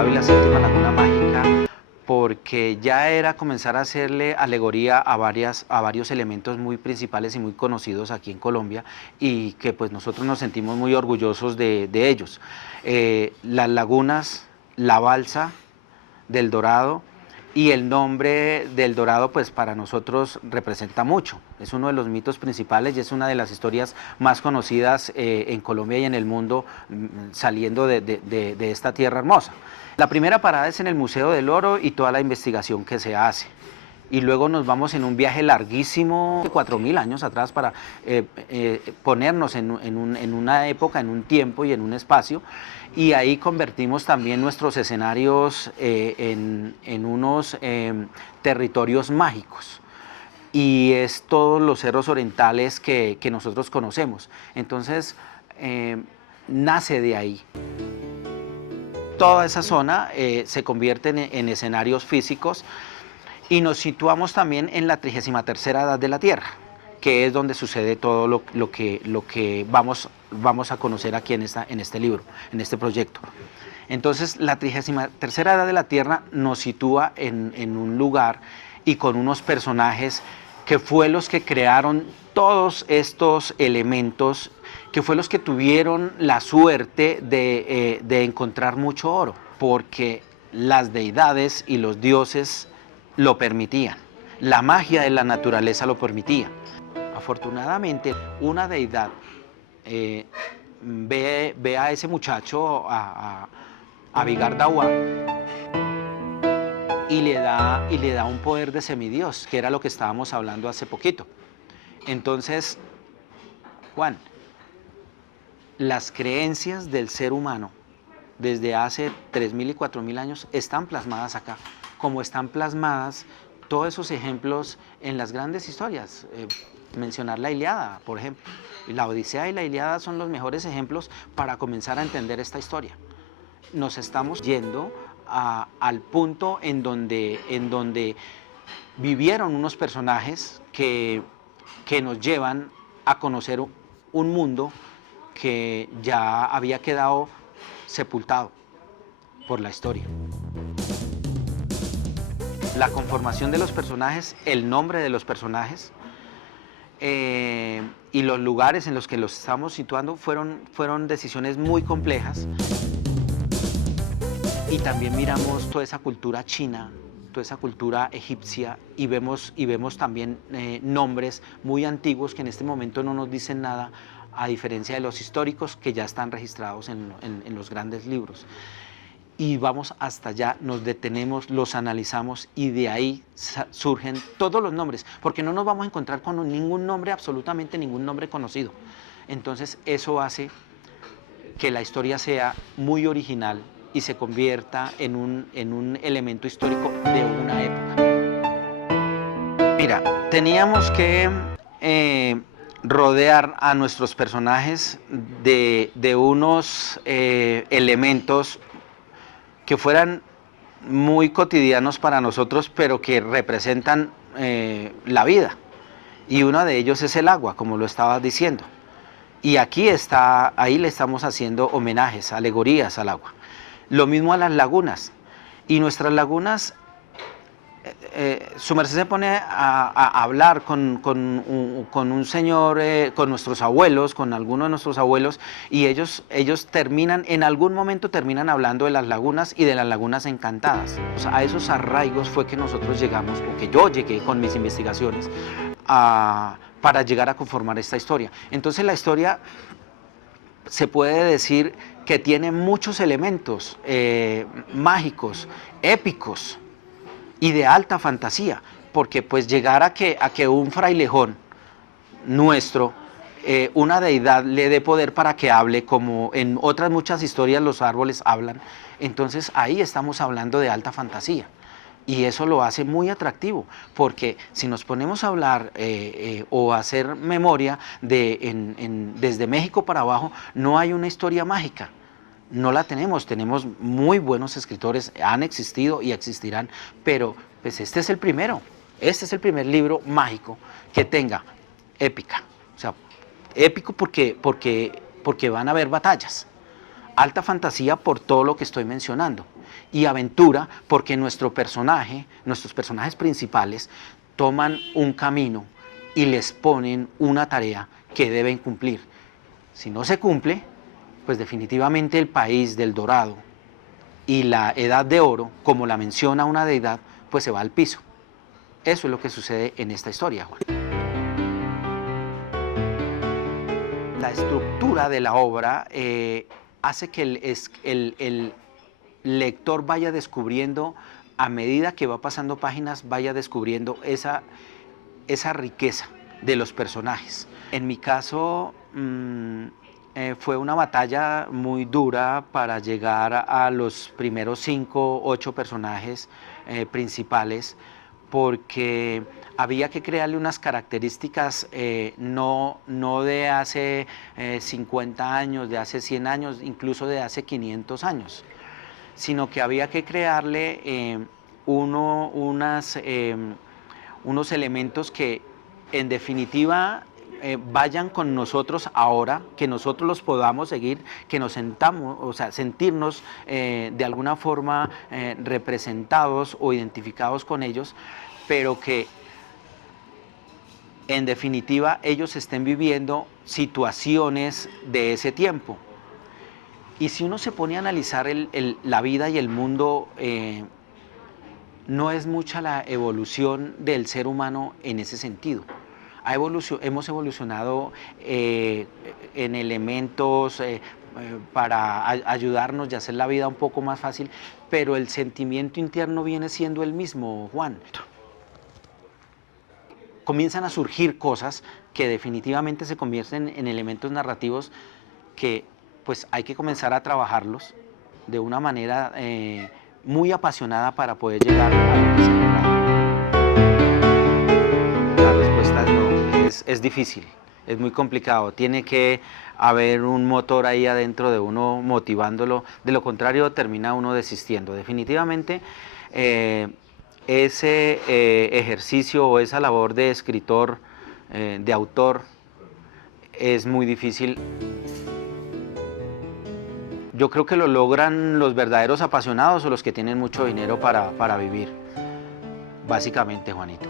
Dorado y la Séptima Laguna Mágica porque ya era comenzar a hacerle alegoría a varios elementos muy principales y muy conocidos aquí en Colombia y que pues nosotros nos sentimos muy orgullosos de ellos. Las lagunas, la balsa del Dorado y el nombre del Dorado pues para nosotros representa mucho, es uno de los mitos principales y es una de las historias más conocidas en Colombia y en el mundo saliendo de esta tierra hermosa. La primera parada es en el Museo del Oro y toda la investigación que se hace. Y luego nos vamos en un viaje larguísimo, de 4000 años atrás, para ponernos en una época, en un tiempo y en un espacio, y ahí convertimos también nuestros escenarios en unos territorios mágicos. Y es todos los cerros orientales que nosotros conocemos. Entonces, nace de ahí. Toda esa zona se convierte en escenarios físicos y nos situamos también en la 33ª edad de la Tierra, que es donde sucede todo lo que vamos a conocer aquí en este libro, en este proyecto. Entonces, la 33ª edad de la Tierra nos sitúa en un lugar y con unos personajes que fue los que crearon todos estos elementos, que fue los que tuvieron la suerte de encontrar mucho oro, porque las deidades y los dioses lo permitían, la magia de la naturaleza lo permitía. Afortunadamente, una deidad ve a ese muchacho, a Vigardawa, y le da un poder de semidios, que era lo que estábamos hablando hace poquito. Entonces, Juan, las creencias del ser humano desde hace 3000 y 4000 años están plasmadas acá, como están plasmadas todos esos ejemplos en las grandes historias. Mencionar la Ilíada, por ejemplo. La Odisea y la Ilíada son los mejores ejemplos para comenzar a entender esta historia. Nos estamos yendo al punto en donde vivieron unos personajes que nos llevan a conocer un mundo que ya había quedado sepultado por la historia. La conformación de los personajes, el nombre de los personajes y los lugares en los que los estamos situando fueron decisiones muy complejas. Y también miramos toda esa cultura china, toda esa cultura egipcia y vemos también nombres muy antiguos que en este momento no nos dicen nada, a diferencia de los históricos que ya están registrados en los grandes libros. Y vamos hasta allá, nos detenemos, los analizamos y de ahí surgen todos los nombres, porque no nos vamos a encontrar con ningún nombre, absolutamente ningún nombre conocido. Entonces eso hace que la historia sea muy original y se convierta en un elemento histórico de una época. Mira, teníamos que rodear a nuestros personajes de unos elementos que fueran muy cotidianos para nosotros, pero que representan la vida. Y uno de ellos es el agua, como lo estaba diciendo. Y ahí le estamos haciendo homenajes, alegorías al agua. Lo mismo a las lagunas. Y nuestras lagunas, su merced se pone a hablar con un señor, con nuestros abuelos, con alguno de nuestros abuelos, y ellos terminan, en algún momento terminan hablando de las lagunas y de las lagunas encantadas. O sea, a esos arraigos fue que nosotros llegamos, o que yo llegué con mis investigaciones, para llegar a conformar esta historia. Entonces la historia se puede decir que tiene muchos elementos mágicos, épicos y de alta fantasía, porque pues llegar a que un frailejón nuestro, una deidad le dé poder para que hable, como en otras muchas historias los árboles hablan, entonces ahí estamos hablando de alta fantasía. Y eso lo hace muy atractivo, porque si nos ponemos a hablar o a hacer memoria desde México para abajo, no hay una historia mágica, no la tenemos muy buenos escritores, han existido y existirán, pero pues este es el primer libro mágico que tenga épica, o sea, épico porque van a haber batallas, alta fantasía por todo lo que estoy mencionando. y aventura, porque nuestros personajes principales toman un camino y les ponen una tarea que deben cumplir. Si no se cumple, pues definitivamente el país del Dorado y la Edad de Oro, como la menciona una deidad, pues se va al piso. Eso es lo que sucede en esta historia, Juan. La estructura de la obra hace que el lector vaya descubriendo, a medida que va pasando páginas, vaya descubriendo esa riqueza de los personajes. En mi caso, fue una batalla muy dura para llegar a los primeros 5, 8 personajes principales, porque había que crearle unas características no de hace 50 años, de hace 100 años, incluso de hace 500 años, sino que había que crearle unos elementos que en definitiva vayan con nosotros ahora, que nosotros los podamos seguir, que nos sentamos, o sea, sentirnos de alguna forma representados o identificados con ellos, pero que en definitiva ellos estén viviendo situaciones de ese tiempo. Y si uno se pone a analizar la vida y el mundo, no es mucha la evolución del ser humano en ese sentido. Hemos evolucionado en elementos para ayudarnos y hacer la vida un poco más fácil, pero el sentimiento interno viene siendo el mismo, Juan. Comienzan a surgir cosas que definitivamente se convierten en elementos narrativos que pues hay que comenzar a trabajarlos de una manera muy apasionada para poder llegar a lo que se logra. La respuesta es no, es difícil, es muy complicado, tiene que haber un motor ahí adentro de uno motivándolo, de lo contrario termina uno desistiendo. Definitivamente ese ejercicio o esa labor de escritor, de autor, es muy difícil. Yo creo que lo logran los verdaderos apasionados o los que tienen mucho dinero para vivir, básicamente, Juanito.